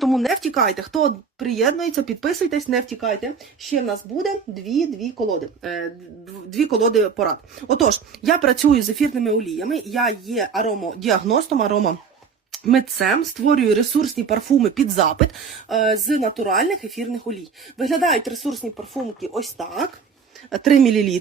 тому не втікайте. Хто приєднується, підписуйтесь, не втікайте. Ще в нас буде дві, дві колоди. Е, дві колоди порад. Отож, я працюю з ефірними оліями, я є аромодіагностом, аромо. Митцем створюю ресурсні парфуми під запит е, з натуральних ефірних олій. Виглядають ресурсні парфумки ось так: 3 мл.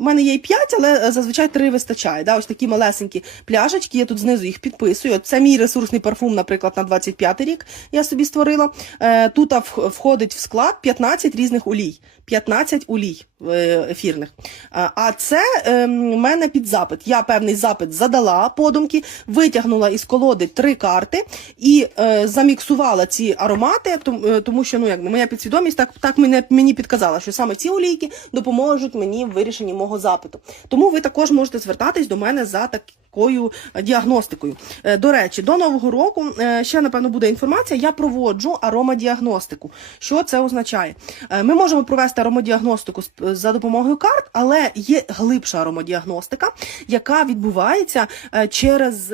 У мене є і 5, але е, зазвичай 3 вистачає. Да? Ось такі малесенькі пляшечки, я тут знизу їх підписую. Це мій ресурсний парфум, наприклад, на 25 рік я собі створила. Е, Тут входить в склад 15 різних олій. 15 олій е, ефірних. А це в мене під запит. Я певний запит задала подумки, витягнула із колоди три карти і заміксувала ці аромати, тому що ну, як, моя підсвідомість так, так мені підказала, що саме ці олійки допоможуть мені в вирішенні мого запиту. Тому ви також можете звертатись до мене за такою діагностикою. Е, до речі, до нового року е, ще напевно буде інформація. Я проводжу аромадіагностику. Що це означає? Е, ми можемо провести аромадіагностику за допомогою карт, але є глибша аромадіагностика, яка відбувається через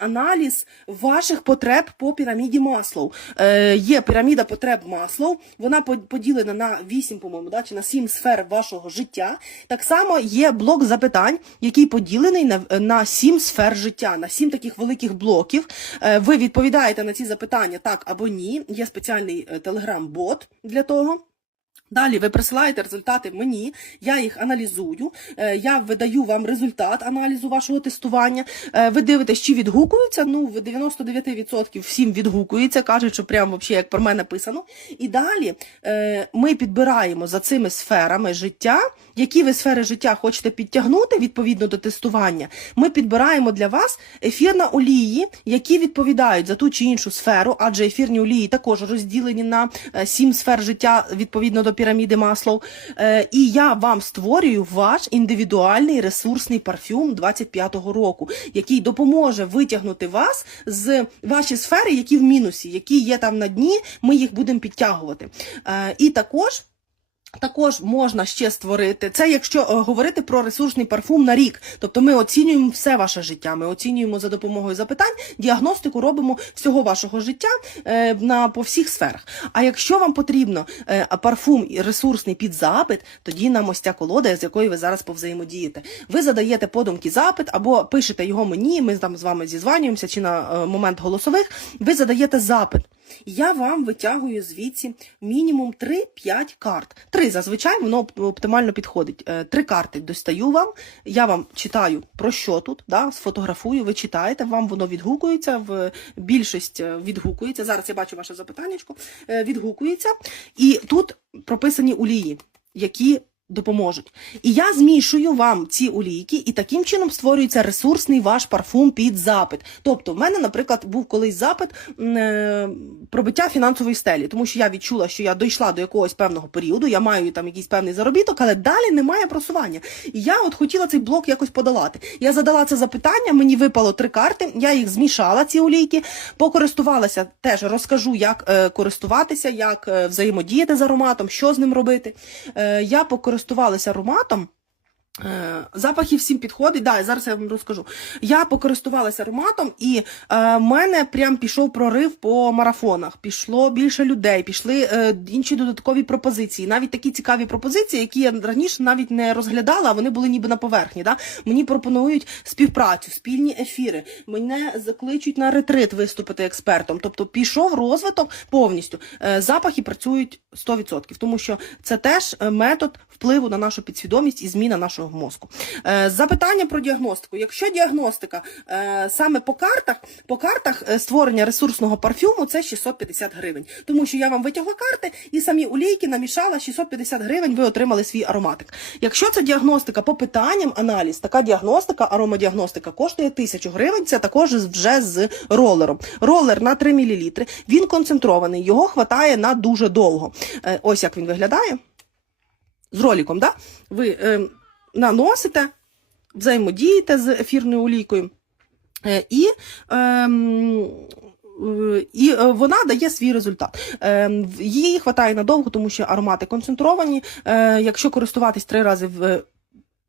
аналіз ваших потреб по піраміді маслов. Є піраміда потреб маслов, вона поділена на вісім, по-моєму, да, чи на сім сфер вашого життя. Так само є блок запитань, який поділений на сім сім сфер життя, на сім таких великих блоків. Е, ви відповідаєте на ці запитання так або ні. Є спеціальний е, телеграм-бот для того. Далі ви присилаєте результати мені, я їх аналізую, е, я видаю вам результат аналізу вашого тестування. Е, Ви дивитесь, чи відгукуються. Ну, в 99% всім відгукується, кажуть, що прямо взагалі як про мене написано. І далі е, ми підбираємо за цими сферами життя, які ви сфери життя хочете підтягнути відповідно до тестування. Ми підбираємо для вас ефірна олії, які відповідають за ту чи іншу сферу, адже ефірні олії також розділені на сім сфер життя відповідно до піраміди маслов. Е, І я вам створюю ваш індивідуальний ресурсний парфюм 25-го року, який допоможе витягнути вас з ваші сфери, які в мінусі, які є там на дні. Ми їх будемо підтягувати. Е, І також. Також можна ще створити це, якщо е, говорити про ресурсний парфум на рік. Тобто ми оцінюємо все ваше життя. Ми оцінюємо за допомогою запитань, діагностику робимо всього вашого життя е, на по всіх сферах. А якщо вам потрібно е, парфум ресурсний під запит, тоді нам ось ця колода, з якою ви зараз повзаємодієте. Ви задаєте подумки запит або пишете його мені. Ми там з вами зізванюємося чи на е, момент голосових. Ви задаєте запит. Я вам витягую звідси мінімум 3-5 карт. Три зазвичай воно оптимально підходить. Е, Три карти достаю вам. Я вам читаю про що тут, да, сфотографую, ви читаєте, вам воно відгукується, в більшість е, відгукується. Зараз я бачу ваше запитаннячко, е, відгукується. І тут прописані олії, які допоможуть. І я змішую вам ці олійки, і таким чином створюється ресурсний ваш парфум під запит. Тобто, в мене, наприклад, був колись запит е, пробиття фінансової стелі, тому що я відчула, що я дійшла до якогось певного періоду, я маю там якийсь певний заробіток, але далі немає просування. І я от хотіла цей блок якось подолати. Я задала це запитання, мені випало три карти, я їх змішала, ці олійки, покористувалася теж, розкажу, як е, користуватися, як е, взаємодіяти з ароматом, що з ним робити. Я покористувалася ароматом. Е, Запахи всім підходить. Да, зараз я вам розкажу. Я покористувалася ароматом, і е, мене прям пішов прорив по марафонах. Пішло більше людей, пішли е, інші додаткові пропозиції. Навіть такі цікаві пропозиції, які я раніше навіть не розглядала, вони були ніби на поверхні. Да? Мені пропонують співпрацю, спільні ефіри. Мене закличуть на ретрит виступити експертом. Тобто пішов розвиток повністю. Е, запахи працюють 100%, тому що це теж е, метод впливу на нашу підсвідомість і зміна нашого мозку. Е, Запитання про діагностику. Якщо діагностика е, саме по картах, по картах е, створення ресурсного парфюму це 650 гривень. Тому що я вам витягла карти і самі олійки намішала 650 гривень, ви отримали свій ароматик. Якщо це діагностика по питанням, аналіз, така діагностика, аромадіагностика коштує 1000 гривень. Це також вже з ролером. Ролер на 3 мл. Він концентрований, його хватає на дуже довго. Ось як він виглядає з роліком, да? ви е, наносите, взаємодієте з ефірною олійкою, е, і, ем, е, і е, вона дає свій результат. Ем, її вистачає надовго, тому що аромати концентровані. Якщо користуватись три рази в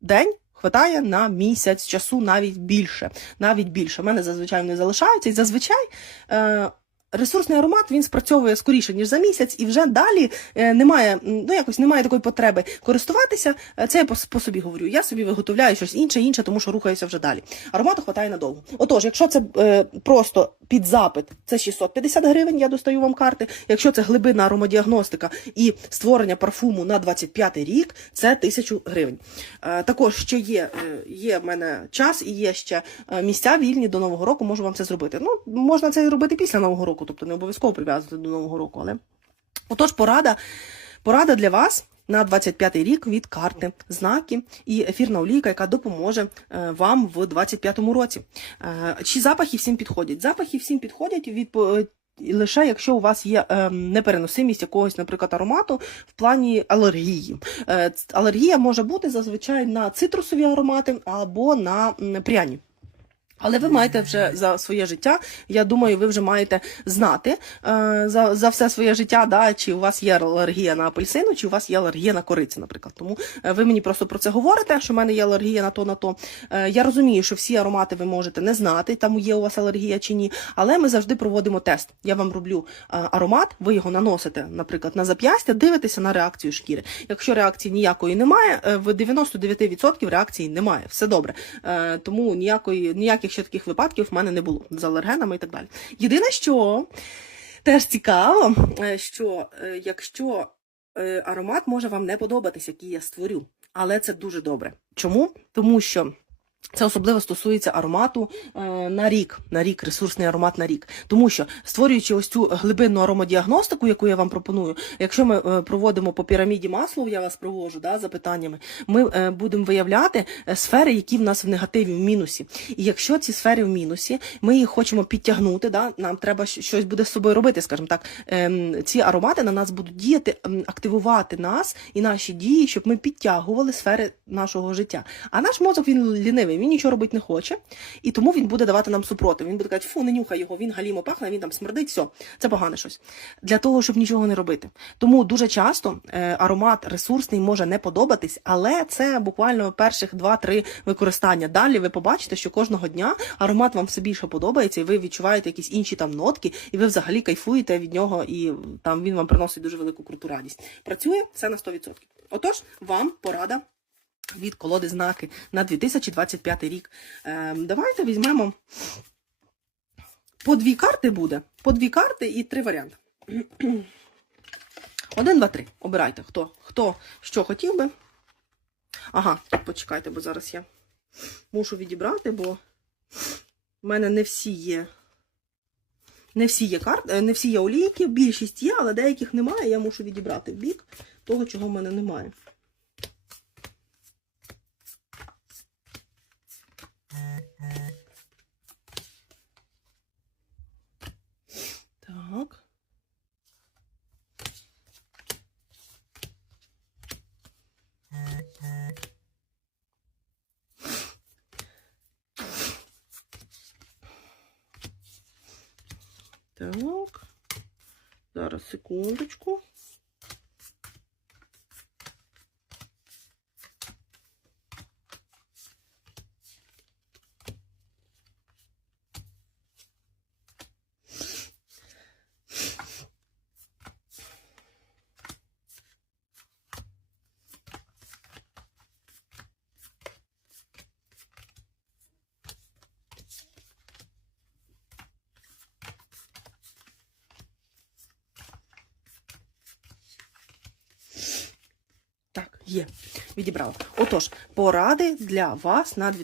день, Хватає на місяць часу, навіть більше. Навіть більше. У мене зазвичай вони залишаються, і зазвичай е, ресурсний аромат він спрацьовує скоріше, ніж за місяць, і вже далі е, немає, ну якось немає такої потреби користуватися. Е, Це я по, по собі говорю. Я собі виготовляю щось інше, інше, тому що рухаюся вже далі. Аромату хватає надовго. Отож, якщо це е, просто під запит, це 650 гривень, я достаю вам карти. Якщо це глибинна аромадіагностика і створення парфуму на 25 рік, це 1000 гривень. Е, також ще є, е, є в мене час і є ще е, місця вільні до Нового року, можу вам це зробити. Ну, можна це робити після Нового року, тобто не обов'язково прив'язувати до Нового року. Але отож, порада, порада для вас. На 25-й рік від карти знаки і ефірна олійка, яка допоможе е, вам в 25-му році. Е, Чи запахи всім підходять? Запахи всім підходять від і лише якщо у вас є е, непереносимість якогось, наприклад, аромату в плані алергії. Е, алергія може бути зазвичай на цитрусові аромати або на пряні. Але ви маєте вже за своє життя, я думаю, ви вже маєте знати е, за, за все своє життя, да, чи у вас є алергія на апельсину, чи у вас є алергія на корицю, наприклад. Тому е, ви мені просто про це говорите, що в мене є алергія на то, на то. Е, я розумію, що всі аромати ви можете не знати, там є у вас алергія чи ні, але ми завжди проводимо тест. Я вам роблю е, аромат, ви його наносите, наприклад, на зап'ястя, дивитеся на реакцію шкіри. Якщо реакції ніякої немає, е, в 99% реакції немає. Все добре. Е, Тому ніякої, ніяких ще таких випадків в мене не було з алергенами і так далі. Єдине, що теж цікаво, е, що е, якщо е, аромат може вам не подобатись, який я створю, але це дуже добре. Чому? Тому що. Це особливо стосується аромату е, на рік, на рік, ресурсний аромат на рік. Тому що створюючи ось цю глибинну аромадіагностику, яку я вам пропоную, якщо ми е, проводимо по піраміді маслов, я вас проводжу да, запитаннями, ми е, будемо виявляти сфери, які в нас в негативі, в мінусі. І якщо ці сфери в мінусі, ми їх хочемо підтягнути, да, нам треба щось буде з собою робити, скажімо так. Ем, ці аромати на нас будуть діяти, активувати нас і наші дії, щоб ми підтягували сфери нашого життя. А наш мозок він лінивий, він нічого робити не хоче, і тому він буде давати нам супротив. Він буде казати, фу, не нюхай його, він галімо пахне, він там смердить, все, це погане щось. Для того, щоб нічого не робити. Тому дуже часто е, аромат ресурсний може не подобатись, але це буквально перших 2-3 використання. Далі ви побачите, що кожного дня аромат вам все більше подобається, і ви відчуваєте якісь інші там нотки, і ви взагалі кайфуєте від нього, і там він вам приносить дуже велику круту радість. Працює це на 100%. Отож, вам порада від колоди знаки на 2025 рік. Ем, давайте візьмемо по дві карти буде. По дві карти і три варіанти. Один, два, три. Обирайте, хто, хто що хотів би. Ага, почекайте, бо зараз я мушу відібрати, бо в мене не всі є. Не всі є карти, не всі є олійки, більшість є, але деяких немає. Я мушу відібрати в бік того, чого в мене немає. Так. Так. Зараз секундочку. Так, є. Відібрала. Отож, поради для вас на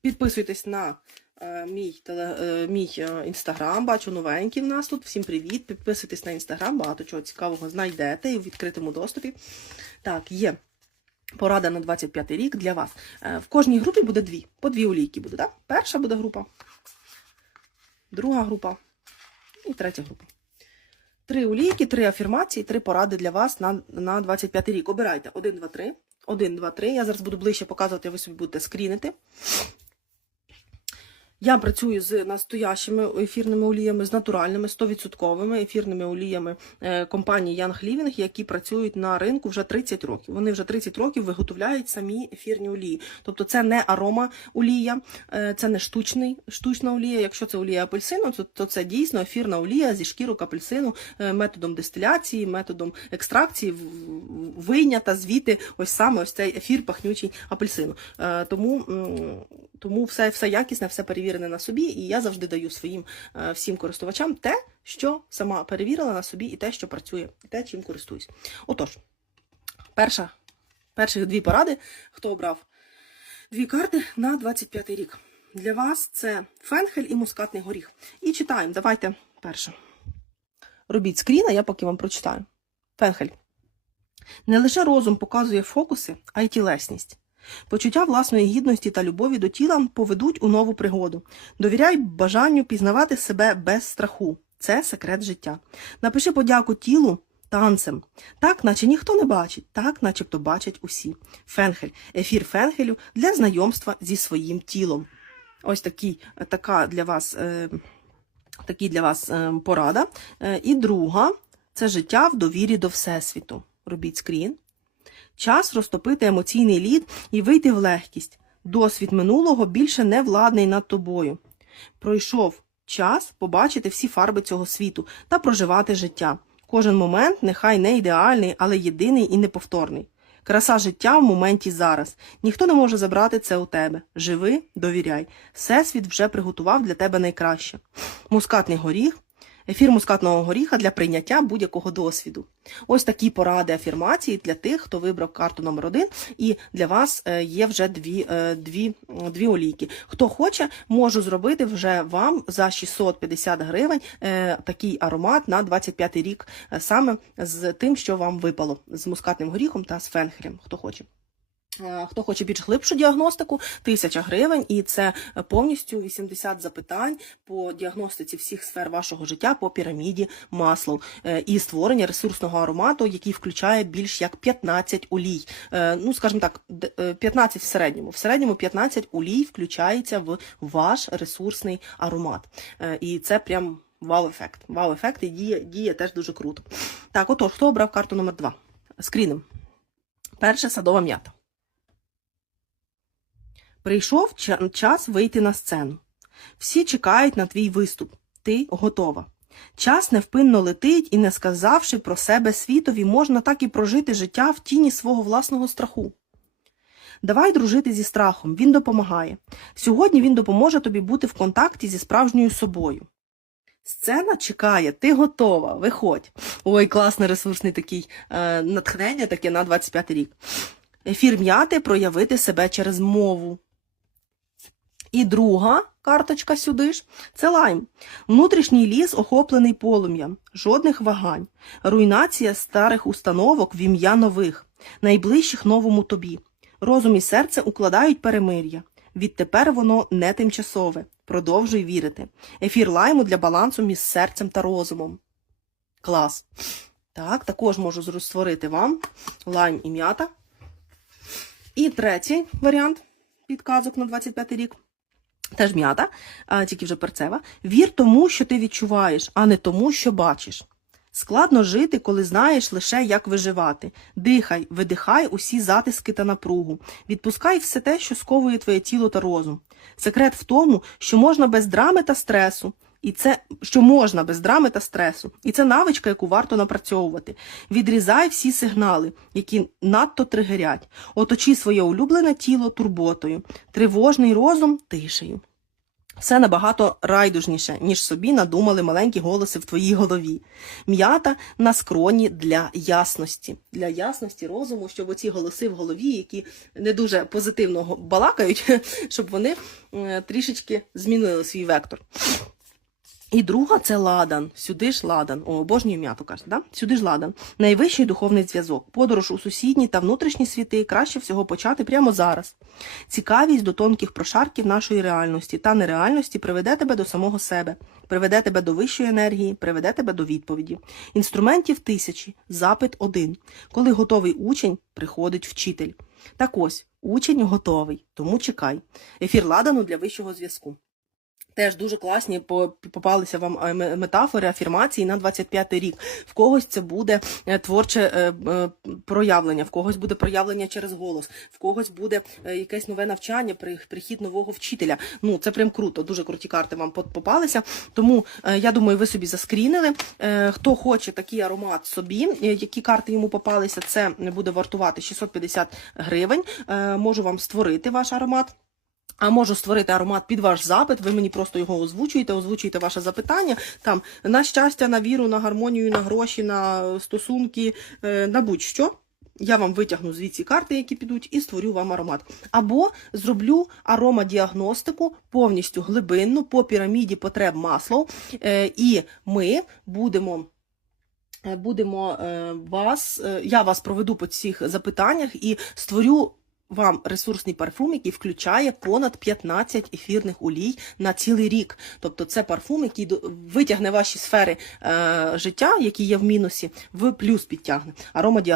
підписуйтесь на е, мій теле, е, мій е, інстаграм. Бачу новенький в нас тут. Всім привіт. Підписуйтесь на інстаграм, багато чого цікавого знайдете і в відкритому доступі. Так, є. Порада на 25 рік для вас. Е, в кожній групі буде дві. По дві олійки буде, так? Перша буде група, друга група і третя група. Три олійки, три афірмації, три поради для вас на, на 25 рік. Обирайте 1, 2, 3. 1, 2, 3. Я зараз буду ближче показувати, ви собі будете скрінити. Я працюю з настоящими ефірними оліями, з натуральними 100% ефірними оліями е, компанії Young Living, які працюють на ринку вже 30 років. Вони вже 30 років виготовляють самі ефірні олії. Тобто це не арома олія, е, це не штучний, штучна олія. Якщо це олія апельсину, то, то це дійсно ефірна олія зі шкірок апельсину е, методом дистиляції, методом екстракції, вийнята звідти ось саме ось цей ефір пахнючий апельсину. Тому, тому все, все якісне, все перевірене на собі, і я завжди даю своїм е, всім користувачам те, що сама перевірила на собі, і те, що працює, і те, чим користуюсь. Отож, перша, перших дві поради, хто обрав дві карти на 25 рік. Для вас це фенхель і мускатний горіх. І читаємо. Давайте перше. Робіть скрін, а я поки вам прочитаю. Фенхель. Не лише розум показує фокуси, а й тілесність. Почуття власної гідності та любові до тіла поведуть у нову пригоду. Довіряй бажанню пізнавати себе без страху. Це секрет життя. Напиши подяку тілу танцем. Так, наче ніхто не бачить, так, начебто бачать усі. Фенхель. Ефір фенхелю для знайомства зі своїм тілом. Ось такий, така для вас, е, такий для вас е, порада. Е, і друга це життя в довірі до Всесвіту. Робіть скрін. Час розтопити емоційний лід і вийти в легкість. Досвід минулого більше не владний над тобою. Пройшов час побачити всі фарби цього світу та проживати життя. Кожен момент нехай не ідеальний, але єдиний і неповторний. Краса життя в моменті зараз. Ніхто не може забрати це у тебе. Живи, довіряй. Всесвіт вже приготував для тебе найкраще. Мускатний горіх. Ефір мускатного горіха для прийняття будь-якого досвіду. Ось такі поради афірмації для тих, хто вибрав карту номер один, і для вас е, є вже дві, е, дві, дві олійки. Хто хоче, можу зробити вже вам за 650 гривень е, такий аромат на 25 рік, саме з тим, що вам випало, з мускатним горіхом та з фенхелем. Хто хоче. Е, Хто хоче більш глибшу діагностику, тисяча гривень, і це повністю 80 запитань по діагностиці всіх сфер вашого життя по піраміді маслов Е, і створення ресурсного аромату, який включає більш як 15 олій. Е, Ну, скажімо так, е, 15 в середньому. В середньому 15 олій включається в ваш ресурсний аромат. І це прям вау-ефект. Вау-ефект і діє, діє теж дуже круто. Так, отож, хто обрав карту номер 2? Скрінем. Перше садова м'ята. Прийшов час вийти на сцену. Всі чекають на твій виступ. Ти готова. Час невпинно летить, і, не сказавши про себе світові, можна так і прожити життя в тіні свого власного страху. Давай дружити зі страхом, він допомагає. Сьогодні він допоможе тобі бути в контакті зі справжньою собою. Сцена чекає, ти готова, виходь. Ой, класний ресурсний такий е, натхнення таке на 25 рік. Ефір м'яти проявити себе через мову. І друга карточка сюди ж це лайм. Внутрішній ліс охоплений полум'ям, жодних вагань, руйнація старих установок в ім'я нових, найближчих новому тобі. Розум і серце укладають перемир'я. Відтепер воно не тимчасове. Продовжуй вірити. Ефір лайму для балансу між серцем та розумом. Клас. Так, також можу створити вам лайм і м'ята. І третій варіант підказок на 25 рік. Теж м'ята, тільки вже перцева. Вір тому, що ти відчуваєш, а не тому, що бачиш. Складно жити, коли знаєш лише, як виживати. Дихай, видихай усі затиски та напругу. Відпускай все те, що сковує твоє тіло та розум. Секрет в тому, що можна без драми та стресу. І це що можна без драми та стресу, і це навичка, яку варто напрацьовувати. Відрізай всі сигнали, які надто тригерять. Оточи своє улюблене тіло турботою, тривожний розум тишею. Все набагато райдужніше, ніж собі надумали маленькі голоси в твоїй голові. М'ята на скроні для ясності, для ясності розуму, щоб оці голоси в голові, які не дуже позитивно балакають, щоб вони е, трішечки змінили свій вектор. І друга це ладан. Сюди ж ладан. О, обожнюю м'яту каже, да? Сюди ж ладан. Найвищий духовний зв'язок. Подорож у сусідні та внутрішні світи краще всього почати прямо зараз. Цікавість до тонких прошарків нашої реальності та нереальності приведе тебе до самого себе, приведе тебе до вищої енергії, приведе тебе до відповіді. Інструментів тисячі, запит один. Коли готовий учень, приходить вчитель. Так ось, учень готовий, тому чекай. Ефір ладану для вищого зв'язку. Теж дуже класні по- попалися вам метафори, афірмації на 25-й рік. В когось це буде е, творче е, е, проявлення, в когось буде проявлення через голос, в когось буде якесь нове навчання, при- прихід нового вчителя. Ну це прям круто, дуже круті карти вам по- попалися. Тому я думаю, ви собі заскрінили. Хто хоче такий аромат собі, які карти йому попалися, це буде вартувати 650 гривень. Можу вам створити ваш аромат. А можу створити аромат під ваш запит. Ви мені просто його озвучуєте, озвучуєте ваше запитання. Там на щастя, на віру, на гармонію, на гроші, на стосунки, е, на будь-що. Я вам витягну звідси карти, які підуть, і створю вам аромат. Або зроблю аромадіагностику повністю глибинну по піраміді потреб масло. Е, І ми будемо. е, Будемо е, вас, е, я вас проведу по цих запитаннях і створю вам ресурсний парфум, який включає понад 15 ефірних олій на цілий рік. Тобто це парфум, який витягне ваші сфери е, життя, які є в мінусі, в плюс підтягне. Аромадіагностика